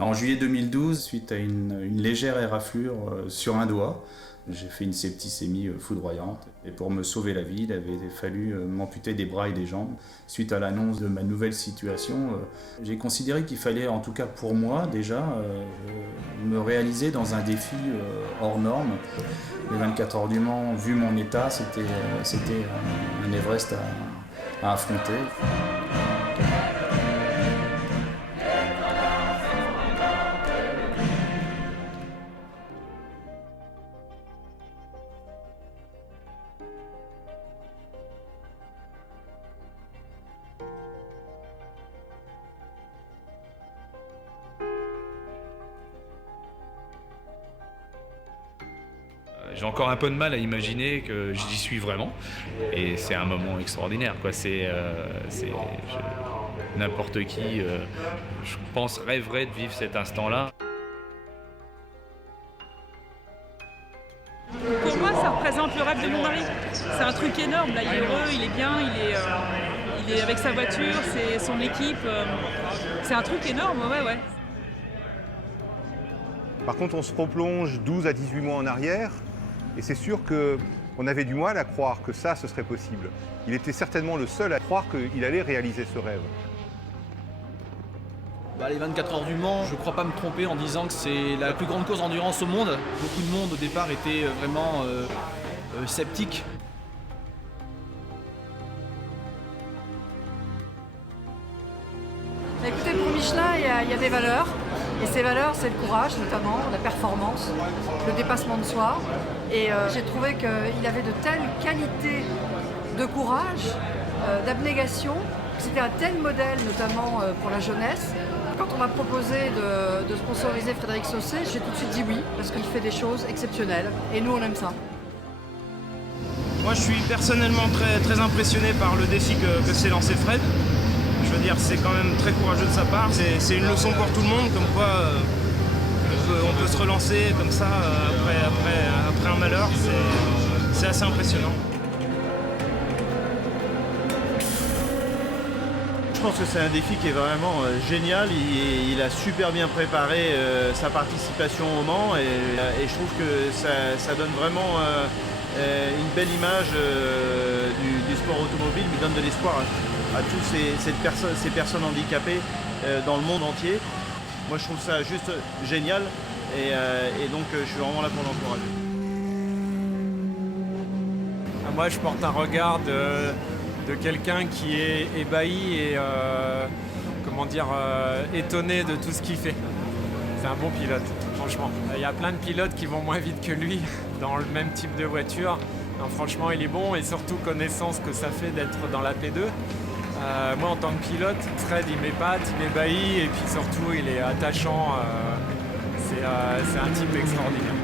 En juillet 2012, suite à une légère éraflure sur un doigt, j'ai fait une septicémie foudroyante. Et pour me sauver la vie, il avait fallu m'amputer des bras et des jambes. Suite à l'annonce de ma nouvelle situation, j'ai considéré qu'il fallait, en tout cas pour moi déjà, me réaliser dans un défi hors norme. Les 24 heures du Mans, vu mon état, c'était un Everest à affronter. J'ai encore un peu de mal à imaginer que j'y suis vraiment. Et c'est un moment extraordinaire, quoi. N'importe qui, je pense, rêverait de vivre cet instant-là. Pour moi, ça représente le rêve de mon mari. C'est un truc énorme. Là, il est heureux, il est bien, il est avec sa voiture, c'est son équipe. C'est un truc énorme, ouais. Par contre, on se replonge 12 à 18 mois en arrière, et c'est sûr qu'on avait du mal à croire que ça, ce serait possible. Il était certainement le seul à croire qu'il allait réaliser ce rêve. Les 24 heures du Mans, je ne crois pas me tromper en disant que c'est la plus grande course d'endurance au monde. Beaucoup de monde au départ était vraiment sceptique. Écoutez, pour Michelin, il y a des valeurs. Et ces valeurs, c'est le courage notamment, la performance, le dépassement de soi. Et j'ai trouvé qu'il avait de telles qualités de courage, d'abnégation. C'était un tel modèle, notamment pour la jeunesse. Quand on m'a proposé de sponsoriser Frédéric Sausset, j'ai tout de suite dit oui, parce qu'il fait des choses exceptionnelles. Et nous, on aime ça. Moi, je suis personnellement très impressionné par le défi que s'est lancé Fred. Je veux dire, c'est quand même très courageux de sa part. C'est une leçon pour tout le monde, comme quoi on peut se relancer comme ça après un malheur. C'est assez impressionnant. Je pense que c'est un défi qui est vraiment génial. Il a super bien préparé sa participation au Mans et je trouve que ça donne vraiment une belle image du sport automobile, mais donne de l'espoir à toutes ces personnes handicapées dans le monde entier. Moi, je trouve ça juste génial et donc je suis vraiment là pour l'encourager. Moi, je porte un regard de quelqu'un qui est ébahi et étonné de tout ce qu'il fait. C'est un bon pilote, franchement. Il y a plein de pilotes qui vont moins vite que lui dans le même type de voiture. Non, franchement, il est bon et surtout connaissant ce que ça fait d'être dans la P2. Moi, en tant que pilote, Fred, il m'épate, il m'ébahit et puis surtout, il est attachant. C'est un type extraordinaire.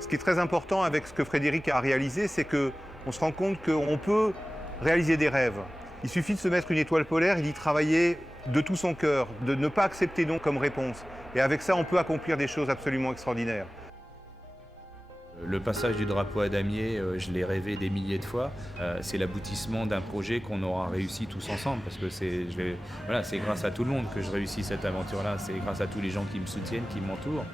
Ce qui est très important avec ce que Frédéric a réalisé, c'est qu'on se rend compte qu'on peut réaliser des rêves. Il suffit de se mettre une étoile polaire et d'y travailler de tout son cœur, de ne pas accepter non comme réponse. Et avec ça, on peut accomplir des choses absolument extraordinaires. Le passage du drapeau à damier, je l'ai rêvé des milliers de fois. C'est l'aboutissement d'un projet qu'on aura réussi tous ensemble, parce que c'est grâce à tout le monde que je réussis cette aventure-là. C'est grâce à tous les gens qui me soutiennent, qui m'entourent.